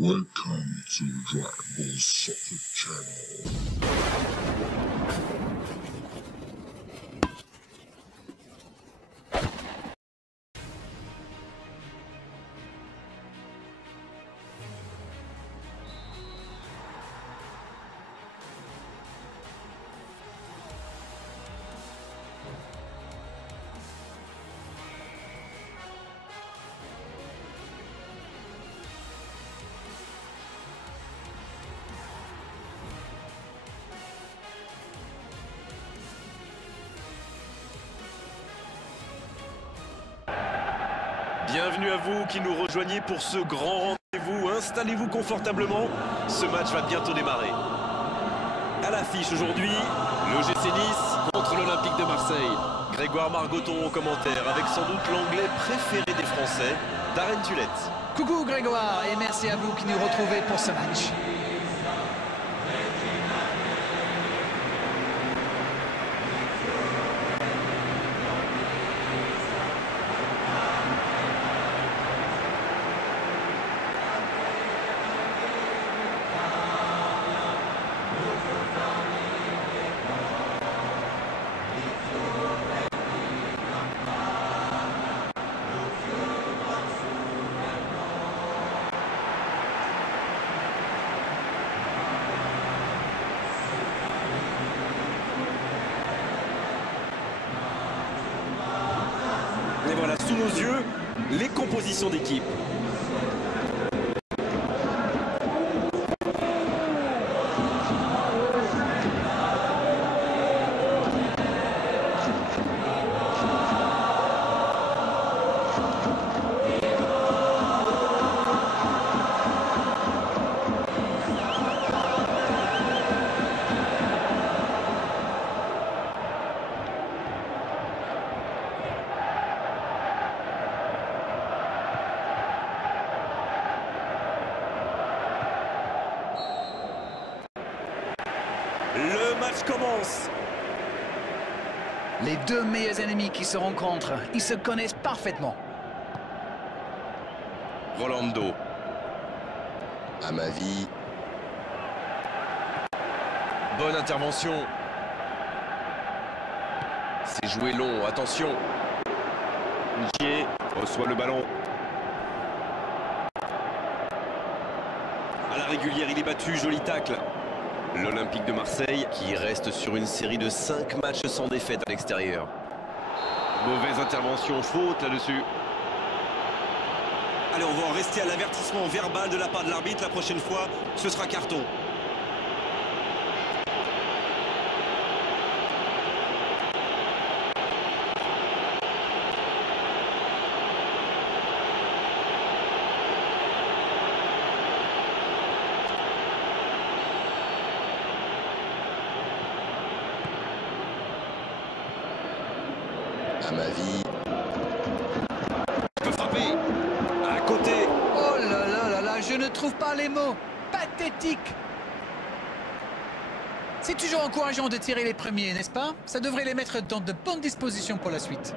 Welcome to Dragon Ball Soccer Channel. Bienvenue à vous qui nous rejoignez pour ce grand rendez-vous. Installez-vous confortablement, ce match va bientôt démarrer. À l'affiche aujourd'hui, l'OGC Nice contre l'Olympique de Marseille. Grégoire Margoton au commentaire avec sans doute l'anglais préféré des Français, Darren Tulette. Coucou Grégoire et merci à vous qui nous retrouvez pour ce match. Et voilà, sous nos yeux, les compositions d'équipe. Le match commence. Les deux meilleurs ennemis qui se rencontrent, ils se connaissent parfaitement. Rolando. À ma vie. Bonne intervention. C'est joué long, attention. Ngier reçoit le ballon. À la régulière, il est battu, joli tacle. L'Olympique de Marseille qui reste sur une série de 5 matchs sans défaite à l'extérieur. Mauvaise intervention, faute là-dessus. Allez, on va en rester à l'avertissement verbal de la part de l'arbitre. La prochaine fois, ce sera carton. À ma vie. Il peut frapper. À côté. Oh là là là là, je ne trouve pas les mots. Pathétique. C'est toujours encourageant de tirer les premiers, n'est-ce pas? Ça devrait les mettre dans de bonnes dispositions pour la suite.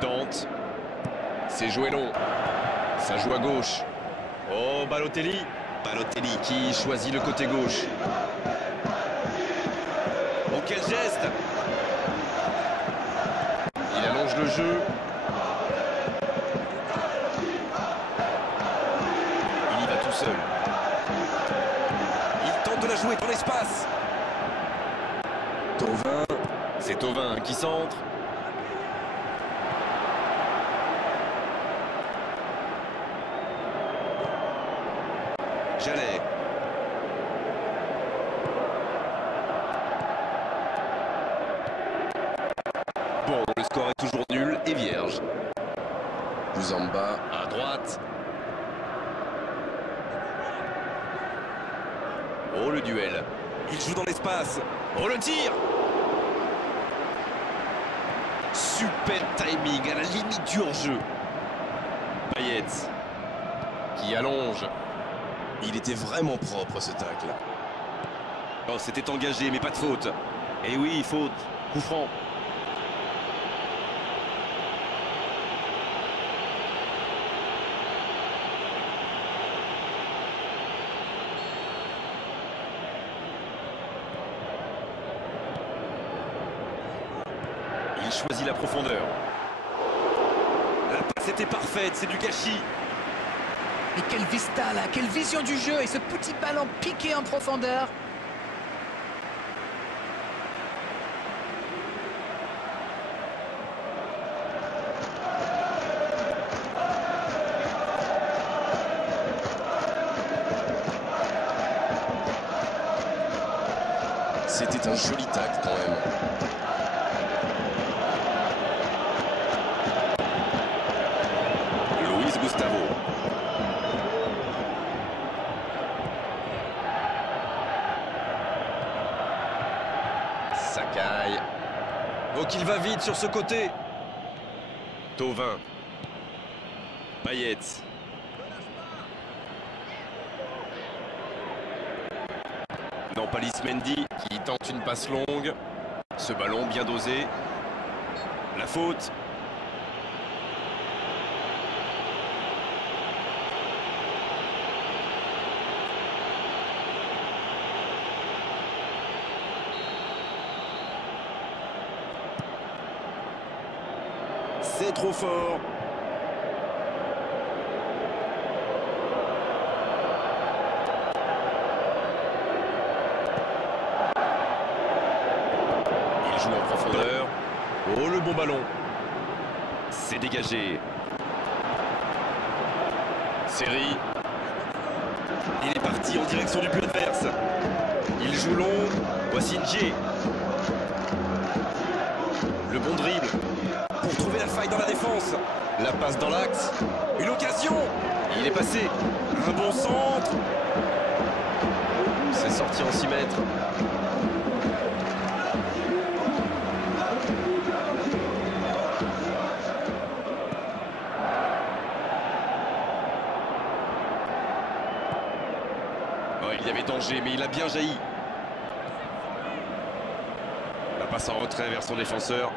Tente. C'est joué long. Ça joue à gauche. Oh, Balotelli. Balotelli qui choisit le côté gauche. Oh, quel geste! Il allonge le jeu. Il y va tout seul. Il tente de la jouer dans l'espace. Thauvin. C'est Thauvin qui centre. Jallet. Bon, le score est toujours nul et vierge. Bouzamba. À droite. Oh, le duel. Il joue dans l'espace. Oh, le tir! super timing, à la limite du hors-jeu. Payet qui allonge. Il était vraiment propre ce tacle. Oh, c'était engagé, mais pas de faute. Et oui, faute. Coup franc. Il choisit la profondeur. La passe était parfaite, c'est du gâchis. Et quelle vista là, quelle vision du jeu et ce petit ballon piqué en profondeur. C'était un joli tacle quand même. Luis Gustavo. Sakai. Oh, qu'il va vite sur ce côté. Thauvin. Payet. Nampalys Mendy qui tente une passe longue. Ce ballon bien dosé. La faute. C'est trop fort. Il joue en profondeur. Oh, le bon ballon. C'est dégagé. Série. Il est parti en direction du but adverse. Il joue long. Voici Ndjé. Le bon dribble. Pour trouver la faille dans la défense. La passe dans l'axe. Une occasion. Il est passé. Un bon centre. C'est sorti en 6 mètres. Oh, il y avait danger, mais il a bien jailli. La passe en retrait vers son défenseur.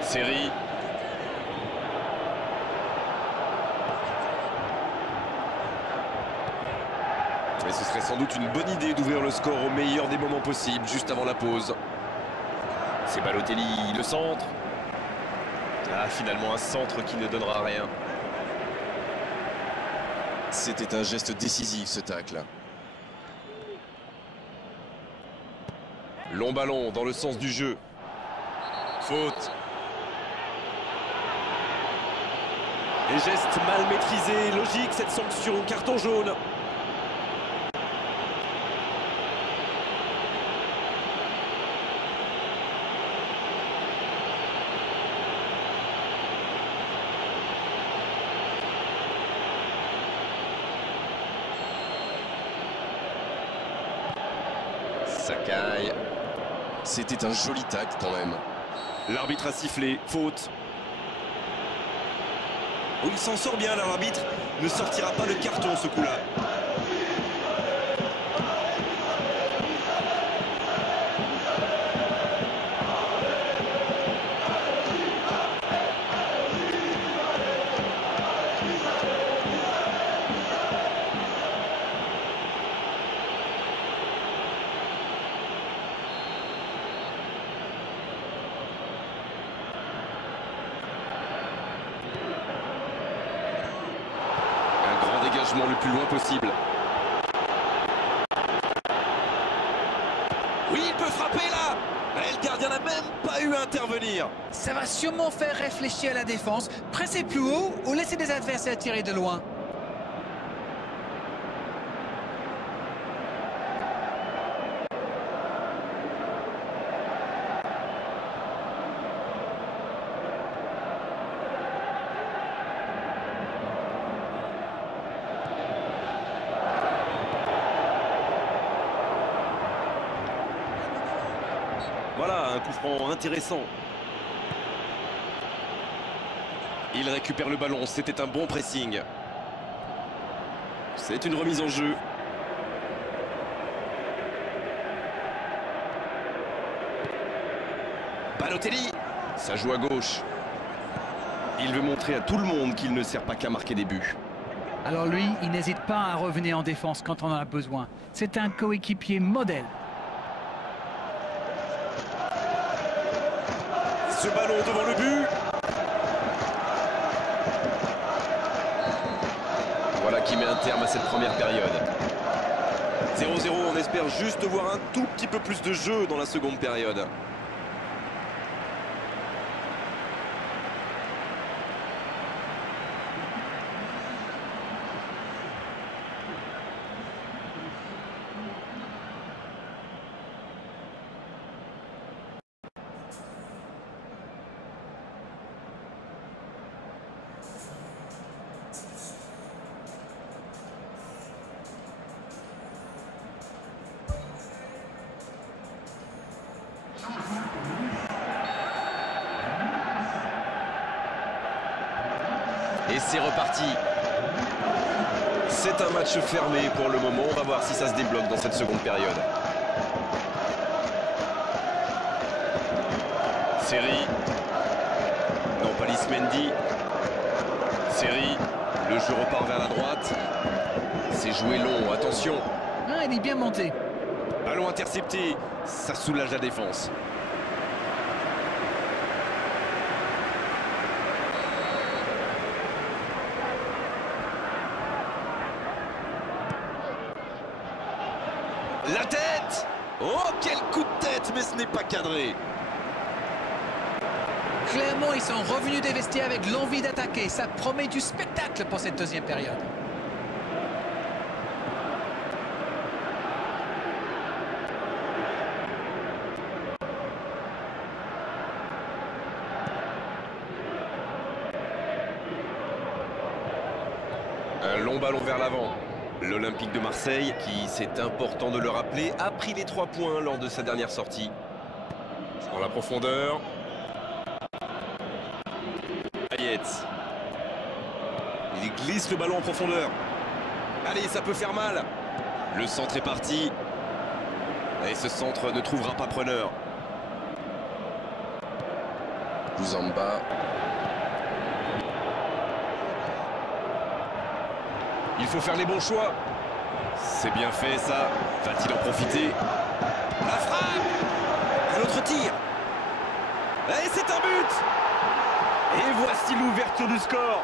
Série. Et ce serait sans doute une bonne idée d'ouvrir le score au meilleur des moments possibles, juste avant la pause. C'est Balotelli, le centre. Ah, finalement un centre qui ne donnera rien. C'était un geste décisif ce tacle. Long ballon dans le sens du jeu. Faute. Les gestes mal maîtrisés, logique cette sanction, carton jaune. Sakai. C'était un joli tacle quand même. L'arbitre a sifflé, faute. Oh, il s'en sort bien, l'arbitre ne sortira pas le carton ce coup-là. Dégagement le plus loin possible. Oui, il peut frapper là. Et le gardien n'a même pas eu à intervenir. Ça va sûrement faire réfléchir la défense. Presser plus haut ou laisser des adversaires tirer de loin. Voilà, un coup franc intéressant. Il récupère le ballon, c'était un bon pressing. C'est une remise en jeu. Balotelli, ça joue à gauche. Il veut montrer à tout le monde qu'il ne sert pas qu'à marquer des buts. Alors lui, il n'hésite pas à revenir en défense quand on en a besoin. C'est un coéquipier modèle. Ce ballon devant le but. Voilà qui met un terme à cette première période. 0-0, on espère juste voir un tout petit peu plus de jeu dans la seconde période. Et c'est reparti. C'est un match fermé pour le moment. On va voir si ça se débloque dans cette seconde période. Série. Non, pas Lismendi. Série. Le jeu repart vers la droite. C'est joué long, attention. Ah, il est bien monté. Ballon intercepté. Ça soulage la défense. La tête! Oh, quel coup de tête, mais ce n'est pas cadré. Clairement, ils sont revenus des vestiaires avec l'envie d'attaquer. Ça promet du spectacle pour cette deuxième période. Un long ballon vers l'avant. L'Olympique de Marseille, qui, c'est important de le rappeler, a pris les 3 points lors de sa dernière sortie. Dans la profondeur. Payet. Il glisse le ballon en profondeur. Allez, ça peut faire mal. Le centre est parti. Et ce centre ne trouvera pas preneur. Bouzamba. Il faut faire les bons choix. C'est bien fait, ça. Va-t-il en profiter? La frappe! Un autre tir. Et c'est un but! Et voici l'ouverture du score.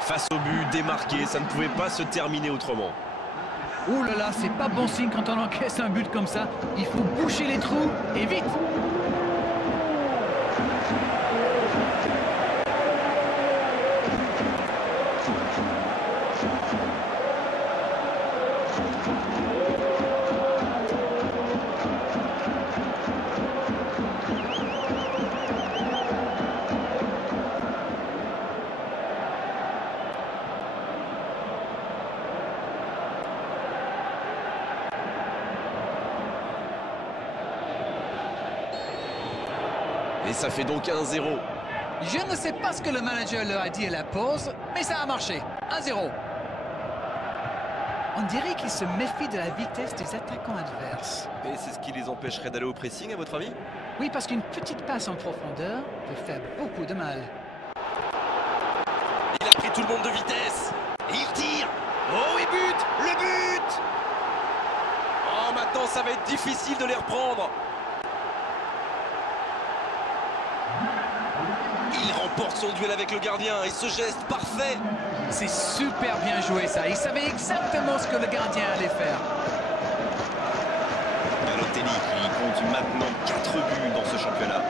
Face au but démarqué, ça ne pouvait pas se terminer autrement. Ouh là là, c'est pas bon signe quand on encaisse un but comme ça. Il faut boucher les trous et vite. Et ça fait donc 1-0. Je ne sais pas ce que le manager leur a dit à la pause, mais ça a marché. 1-0. On dirait qu'ils se méfient de la vitesse des attaquants adverses. Et c'est ce qui les empêcherait d'aller au pressing, à votre avis? Oui, parce qu'une petite passe en profondeur peut faire beaucoup de mal. Il a pris tout le monde de vitesse. Et il tire. Oh, il bute. Le but. Oh, maintenant, ça va être difficile de les reprendre. Il remporte son duel avec le gardien et ce geste parfait. C'est super bien joué ça. Il savait exactement ce que le gardien allait faire. Balotelli qui compte maintenant 4 buts dans ce championnat.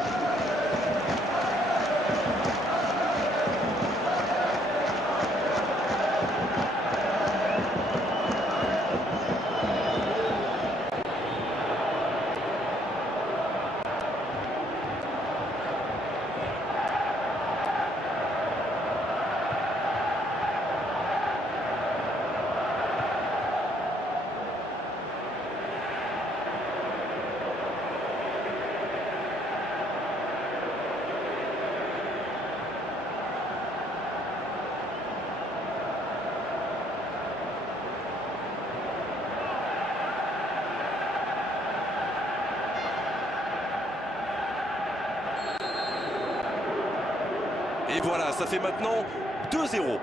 voilà, ça fait maintenant 2-0.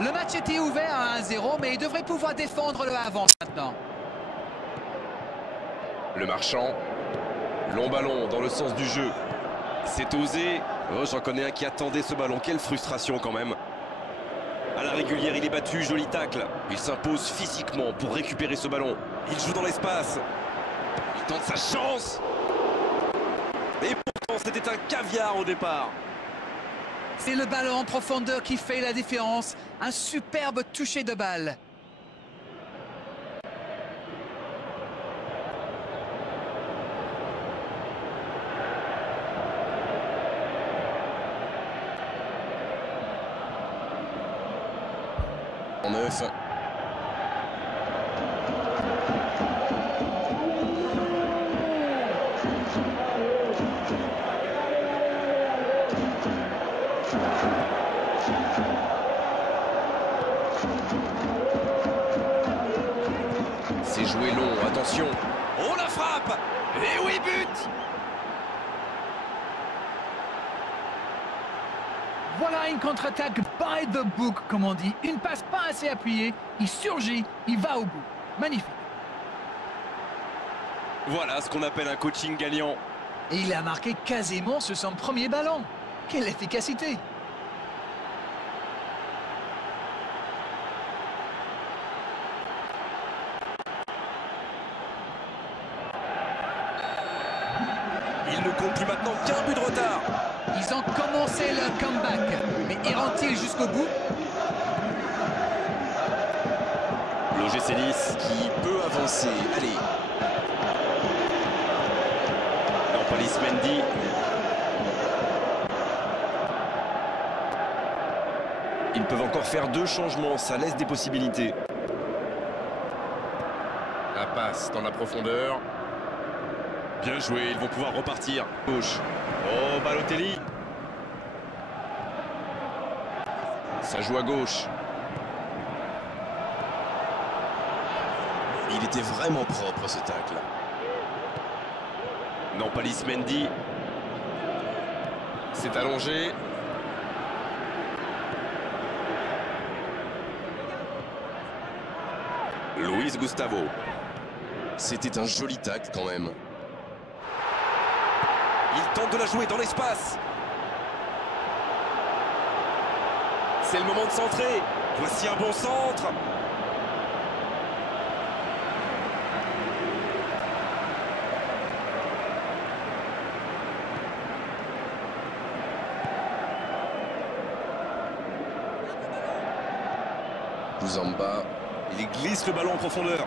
Le match était ouvert à 1-0, mais il devrait pouvoir défendre le avance maintenant. Le Marchand. Long ballon dans le sens du jeu. C'est osé. Oh, j'en connais un qui attendait ce ballon. Quelle frustration quand même. À la régulière, il est battu. Joli tacle. Il s'impose physiquement pour récupérer ce ballon. Il joue dans l'espace. Il tente sa chance. Et pourtant, c'était un caviar au départ. C'est le ballon en profondeur qui fait la différence. Un superbe toucher de balle. En neuf. C'est joué long, attention. Oh la frappe. Et oui, but. Voilà une contre-attaque by the book, comme on dit. Une passe pas assez appuyée, il surgit, il va au bout. Magnifique. Voilà ce qu'on appelle un coaching gagnant. Et il a marqué quasiment sur son premier ballon. Quelle efficacité! Il ne compte plus maintenant qu'un but de retard. Ils ont commencé leur comeback, mais iront-ils jusqu'au bout? L'OGC Nice Qui peut avancer. Allez. Nampalys Mendy. Ils peuvent encore faire 2 changements, ça laisse des possibilités. La passe dans la profondeur. Bien joué, ils vont pouvoir repartir. Gauche. Oh, Balotelli. Ça joue à gauche. Il était vraiment propre ce tacle. Nampalys Mendy. C'est allongé. Luis Gustavo. C'était un joli tacle quand même. Il tente de la jouer dans l'espace. C'est le moment de centrer. Voici un bon centre. Bouzamba. Il glisse le ballon en profondeur.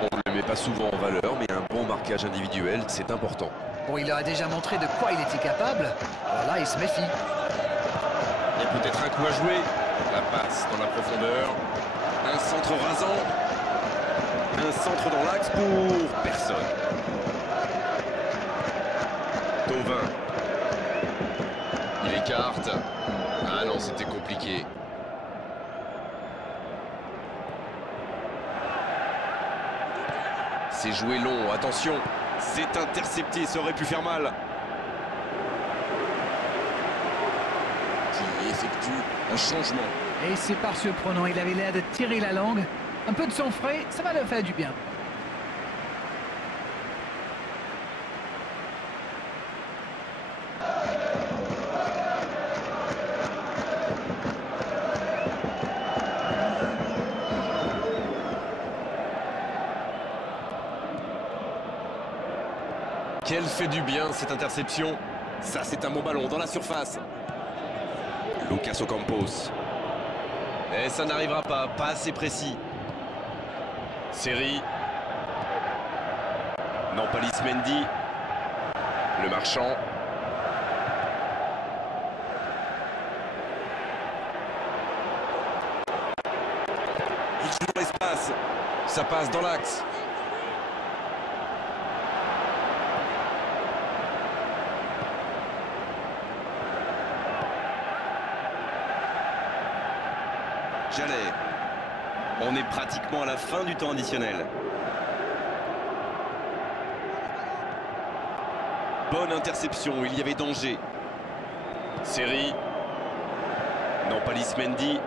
On ne le met pas souvent en valeur, mais un bon marquage individuel, c'est important. Bon, il leur a déjà montré de quoi il était capable. Alors là, il se méfie. Et peut-être un coup à jouer. La passe dans la profondeur. Un centre rasant. Un centre dans l'axe pour personne. Thauvin. Il écarte. Ah non, c'était compliqué. C'est joué long, attention. C'est intercepté, ça aurait pu faire mal. Qui effectue un changement. Et c'est pas surprenant, il avait l'air de tirer la langue. Un peu de sang frais, ça va leur faire du bien. Quelle fait du bien cette interception. Ça, c'est un bon ballon dans la surface. Lucas Ocampos. Et ça n'arrivera pas, pas assez précis. Série. Nampalys Mendy. Le Marchand. Il joue dans l'espace. Ça passe dans l'axe. Jallet. On est pratiquement à la fin du temps additionnel. Bonne interception, il y avait danger. Série. Non, pas Lismendi.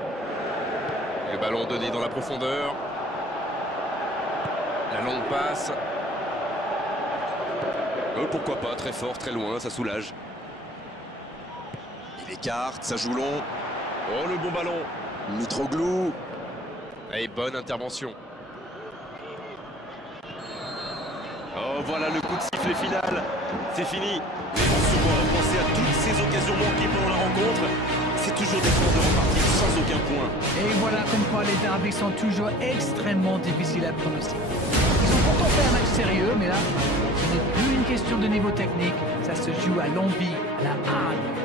Le ballon donné dans la profondeur. La longue passe. Pourquoi pas, très fort, très loin, ça soulage. Il écarte, ça joue long. Oh, le bon ballon. Mitroglou. Et bonne intervention. Oh, voilà le coup de sifflet final. C'est fini. Mais on se voit repenser à toutes ces occasions manquées pendant la rencontre. C'est toujours des chances de repartir sans aucun point. Et voilà comme quoi les derbies sont toujours extrêmement difficiles à pronostiquer. Ils ont pourtant fait un match sérieux, mais là, ce n'est plus une question de niveau technique. Ça se joue à l'envie, à la hargne.